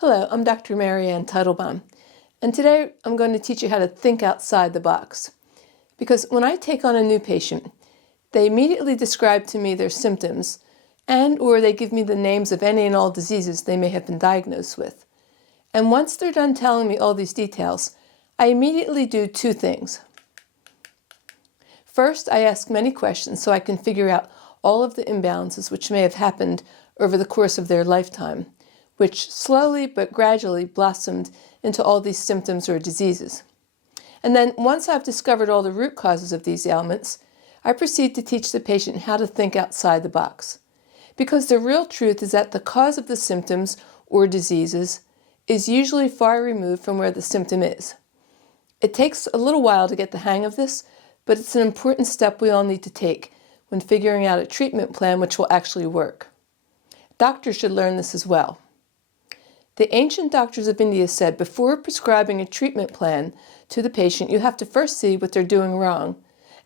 Hello, I'm Dr. Marianne Teitelbaum, and today I'm going to teach you how to think outside the box. Because when I take on a new patient, they immediately describe to me their symptoms or they give me the names of any and all diseases they may have been diagnosed with. And once they're done telling me all these details, I immediately do two things. First, I ask many questions so I can figure out all of the imbalances which may have happened over the course of their lifetime, which slowly but gradually blossomed into all these symptoms or diseases. And then once I've discovered all the root causes of these ailments, I proceed to teach the patient how to think outside the box. Because the real truth is that the cause of the symptoms or diseases is usually far removed from where the symptom is. It takes a little while to get the hang of this, but it's an important step we all need to take when figuring out a treatment plan which will actually work. Doctors should learn this as well. The ancient doctors of India said before prescribing a treatment plan to the patient, you have to first see what they're doing wrong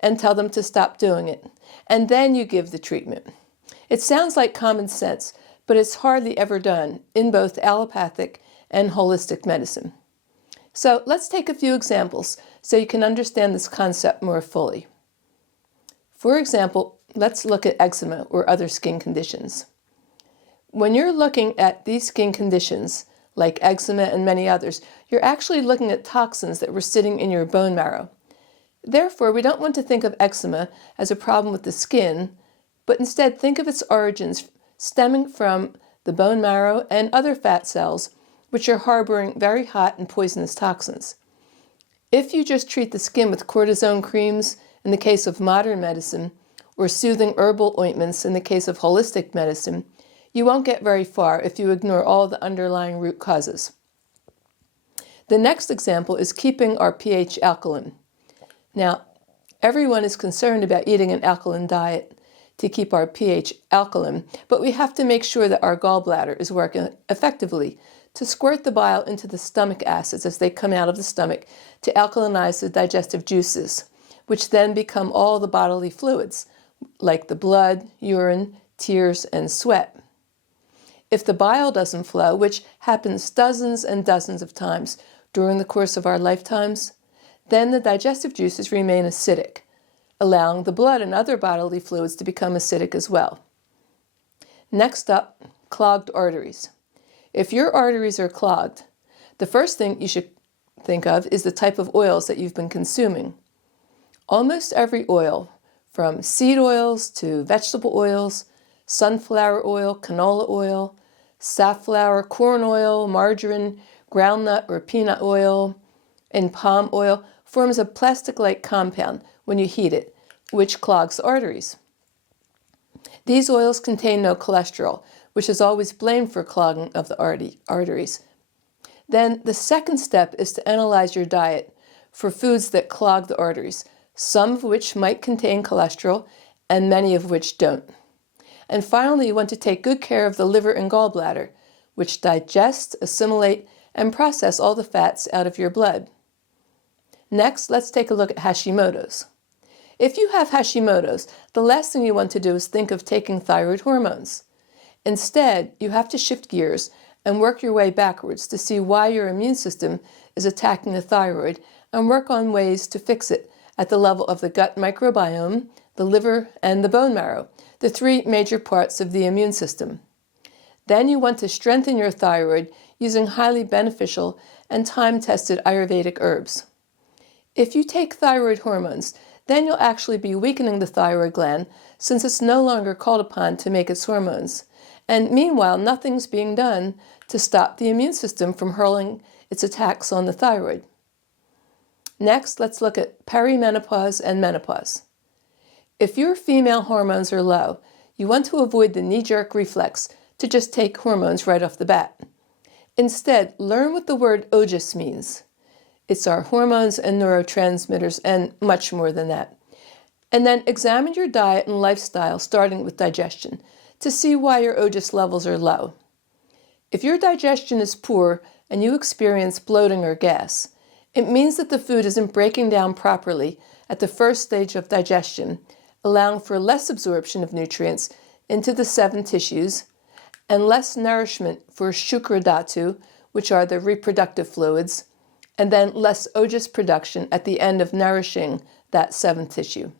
and tell them to stop doing it, and then you give the treatment. It sounds like common sense, but it's hardly ever done in both allopathic and holistic medicine. So let's take a few examples so you can understand this concept more fully. For example, let's look at eczema or other skin conditions. When you're looking at these skin conditions, like eczema and many others, you're actually looking at toxins that were sitting in your bone marrow. Therefore, we don't want to think of eczema as a problem with the skin, but instead think of its origins stemming from the bone marrow and other fat cells, which are harboring very hot and poisonous toxins. If you just treat the skin with cortisone creams in the case of modern medicine, or soothing herbal ointments in the case of holistic medicine, you won't get very far if you ignore all the underlying root causes. The next example is keeping our pH alkaline. Now, everyone is concerned about eating an alkaline diet to keep our pH alkaline, but we have to make sure that our gallbladder is working effectively to squirt the bile into the stomach acids as they come out of the stomach to alkalinize the digestive juices, which then become all the bodily fluids, like the blood, urine, tears, and sweat. If the bile doesn't flow, which happens dozens and dozens of times during the course of our lifetimes, then the digestive juices remain acidic, allowing the blood and other bodily fluids to become acidic as well. Next up, clogged arteries. If your arteries are clogged, the first thing you should think of is the type of oils that you've been consuming. Almost every oil, from seed oils to vegetable oils, sunflower oil, canola oil, safflower, corn oil, margarine, groundnut or peanut oil, and palm oil forms a plastic-like compound when you heat it, which clogs the arteries. These oils contain no cholesterol, which is always blamed for clogging of the arteries. Then the second step is to analyze your diet for foods that clog the arteries, some of which might contain cholesterol and many of which don't. And finally, you want to take good care of the liver and gallbladder, which digest, assimilate, and process all the fats out of your blood. Next, let's take a look at Hashimoto's. If you have Hashimoto's, the last thing you want to do is think of taking thyroid hormones. Instead, you have to shift gears and work your way backwards to see why your immune system is attacking the thyroid and work on ways to fix it at the level of the gut microbiome, the liver, and the bone marrow, the three major parts of the immune system. Then you want to strengthen your thyroid using highly beneficial and time-tested Ayurvedic herbs. If you take thyroid hormones, then you'll actually be weakening the thyroid gland since it's no longer called upon to make its hormones. And meanwhile, nothing's being done to stop the immune system from hurling its attacks on the thyroid. Next, let's look at perimenopause and menopause. If your female hormones are low, you want to avoid the knee-jerk reflex to just take hormones right off the bat. Instead, learn what the word ojas means. It's our hormones and neurotransmitters and much more than that. And then examine your diet and lifestyle, starting with digestion, to see why your ojas levels are low. If your digestion is poor and you experience bloating or gas, it means that the food isn't breaking down properly at the first stage of digestion, allowing for less absorption of nutrients into the 7 tissues and less nourishment for shukra dhatu, which are the reproductive fluids, and then less OJAS production at the end of nourishing that seventh tissue.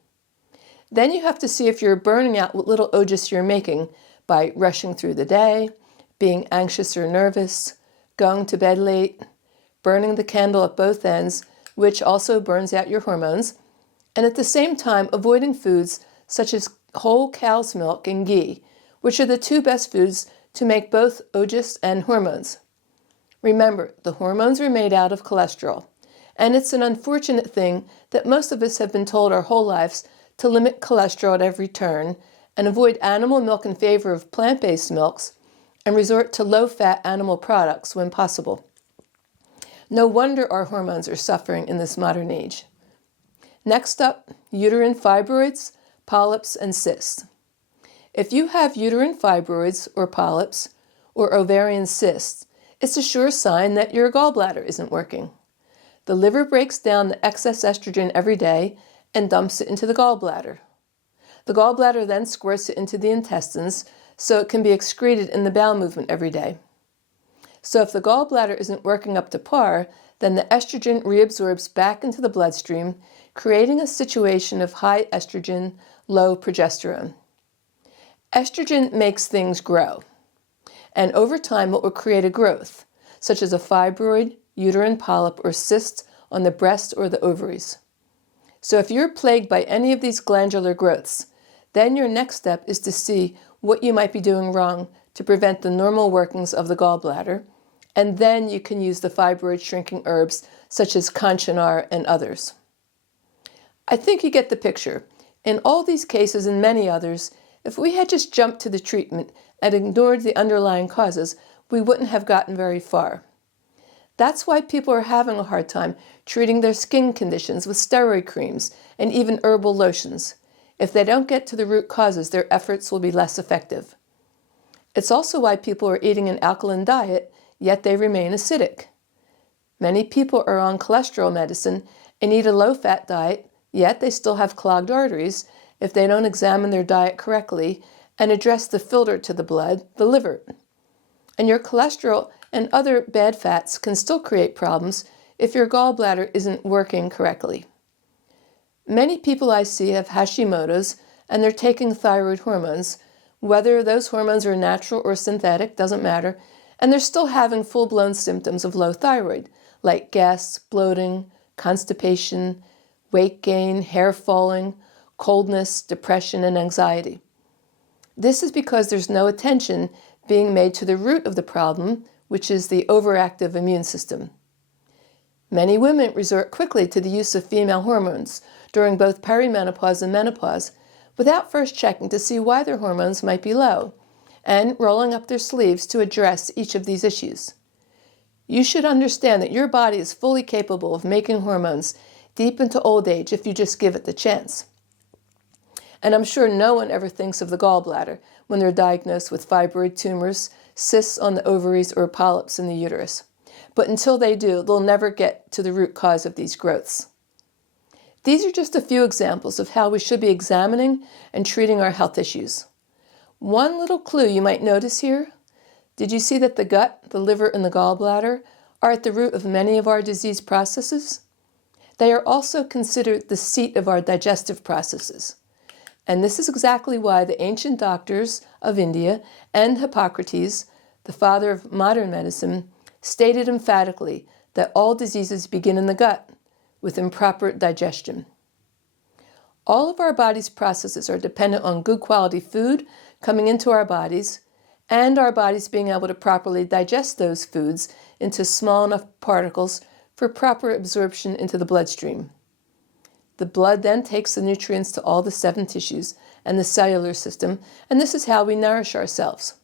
Then you have to see if you're burning out what little OJAS you're making by rushing through the day, being anxious or nervous, going to bed late, burning the candle at both ends, which also burns out your hormones, and at the same time avoiding foods such as whole cow's milk and ghee, which are the two best foods to make both OJAS and hormones. Remember, the hormones are made out of cholesterol, and it's an unfortunate thing that most of us have been told our whole lives to limit cholesterol at every turn and avoid animal milk in favor of plant-based milks and resort to low-fat animal products when possible. No wonder our hormones are suffering in this modern age. Next up, uterine fibroids, polyps, and cysts. If you have uterine fibroids or polyps or ovarian cysts, it's a sure sign that your gallbladder isn't working. The liver breaks down the excess estrogen every day and dumps it into the gallbladder. The gallbladder then squirts it into the intestines so it can be excreted in the bowel movement every day. So if the gallbladder isn't working up to par, then the estrogen reabsorbs back into the bloodstream, creating a situation of high estrogen, low progesterone. Estrogen makes things grow, and over time it will create a growth, such as a fibroid, uterine polyp, or cyst on the breast or the ovaries. So if you're plagued by any of these glandular growths, then your next step is to see what you might be doing wrong to prevent the normal workings of the gallbladder, and then you can use the fibroid shrinking herbs such as conchinar and others. I think you get the picture. In all these cases and many others, if we had just jumped to the treatment and ignored the underlying causes, we wouldn't have gotten very far. That's why people are having a hard time treating their skin conditions with steroid creams and even herbal lotions. If they don't get to the root causes, their efforts will be less effective. It's also why people are eating an alkaline diet, yet they remain acidic. Many people are on cholesterol medicine and eat a low-fat diet, yet they still have clogged arteries if they don't examine their diet correctly and address the filter to the blood, the liver. And your cholesterol and other bad fats can still create problems if your gallbladder isn't working correctly. Many people I see have Hashimoto's and they're taking thyroid hormones. Whether those hormones are natural or synthetic doesn't matter, and they're still having full-blown symptoms of low thyroid, like gas, bloating, constipation, weight gain, hair falling, coldness, depression, and anxiety. This is because there's no attention being made to the root of the problem, which is the overactive immune system. Many women resort quickly to the use of female hormones during both perimenopause and menopause without first checking to see why their hormones might be low and rolling up their sleeves to address each of these issues. You should understand that your body is fully capable of making hormones deep into old age if you just give it the chance. And I'm sure no one ever thinks of the gallbladder when they're diagnosed with fibroid tumors, cysts on the ovaries, or polyps in the uterus. But until they do, they'll never get to the root cause of these growths. These are just a few examples of how we should be examining and treating our health issues. One little clue you might notice here: did you see that the gut, the liver, and the gallbladder are at the root of many of our disease processes? They are also considered the seat of our digestive processes. And this is exactly why the ancient doctors of India and Hippocrates, the father of modern medicine, stated emphatically that all diseases begin in the gut with improper digestion. All of our body's processes are dependent on good quality food coming into our bodies and our bodies being able to properly digest those foods into small enough particles for proper absorption into the bloodstream. The blood then takes the nutrients to all the 7 tissues and the cellular system, and this is how we nourish ourselves.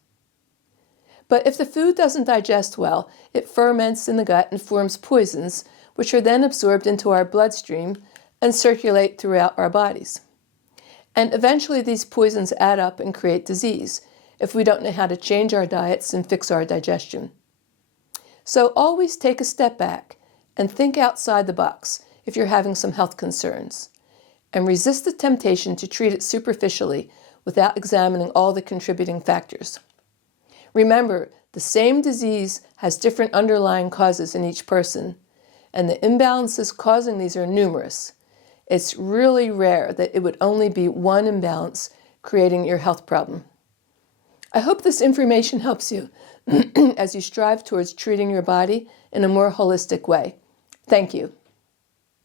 But if the food doesn't digest well, it ferments in the gut and forms poisons, which are then absorbed into our bloodstream and circulate throughout our bodies. And eventually these poisons add up and create disease if we don't know how to change our diets and fix our digestion. So always take a step back and think outside the box if you're having some health concerns, and resist the temptation to treat it superficially without examining all the contributing factors. Remember The same disease has different underlying causes in each person, and the imbalances causing these are numerous. It's really rare that it would only be one imbalance creating your health problem. I hope this information helps you as you strive towards treating your body in a more holistic way. Thank you.